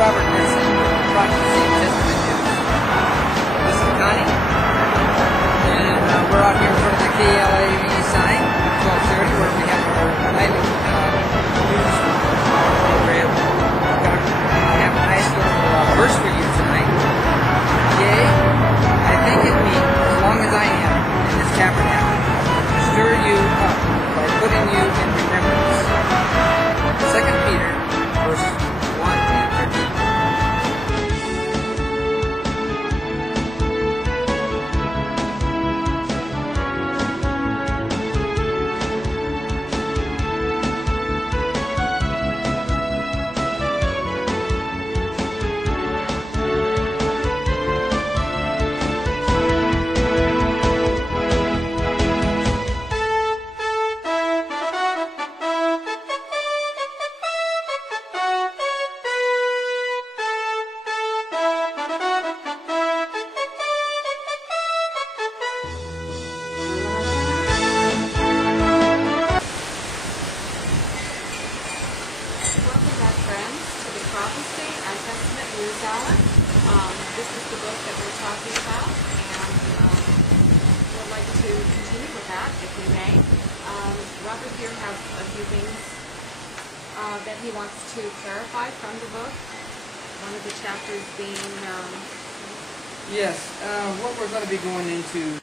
Robert Benson, Prophecy Testament News. This is Connie, and we're out here in front of the KLAV sign at 12:30, where we have our nightly news program. I have a nice little verse for you tonight. Yea, I think it meet, as long as I am in this tabernacle, to stir you up by putting you in remembrance. 2 Peter, verse 1 and 13. Prophecy and Testament News Hour. This is the book that we're talking about, and we'd like to continue with that, if we may. Robert here has a few things that he wants to clarify from the book. One of the chapters being... Yes, what we're going to be going into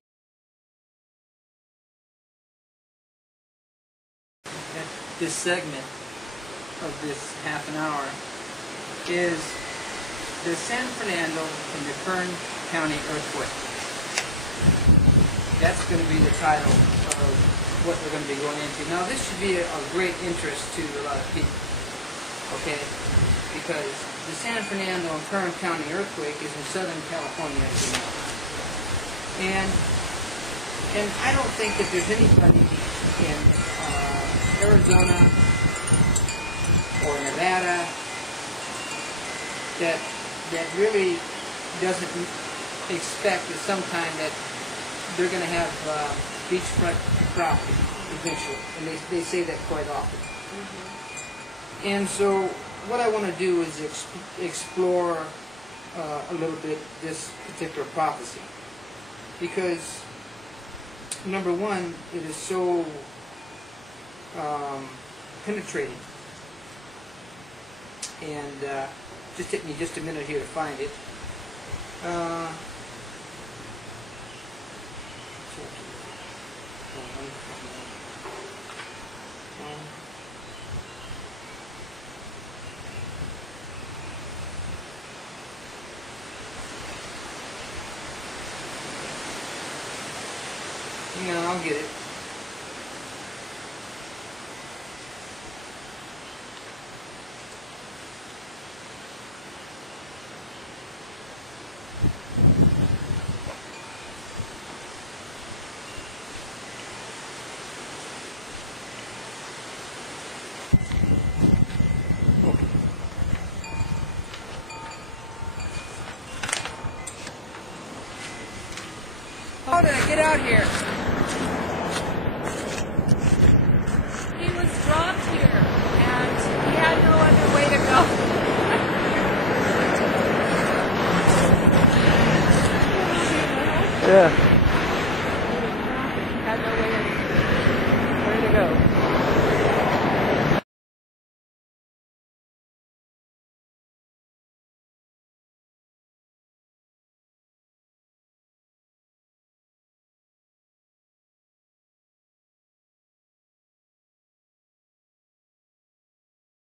at this segment of this half an hour is the San Fernando and the Kern County earthquake. That's going to be the title of what we're going to be going into. Now, this should be of great interest to a lot of people, okay? Because the San Fernando and Kern County earthquake is in Southern California, as you know. And I don't think that there's anybody in Arizona or Nevada that really doesn't expect at some time that they're going to have beachfront property eventually, and they say that quite often. Mm-hmm. And so what I want to do is explore a little bit this particular prophecy, because number one, it is so penetrating. And just take me just a minute here to find it. Hang on, I'll get it. How did I get out here? He was dropped here, and he had no other way to go. Yeah.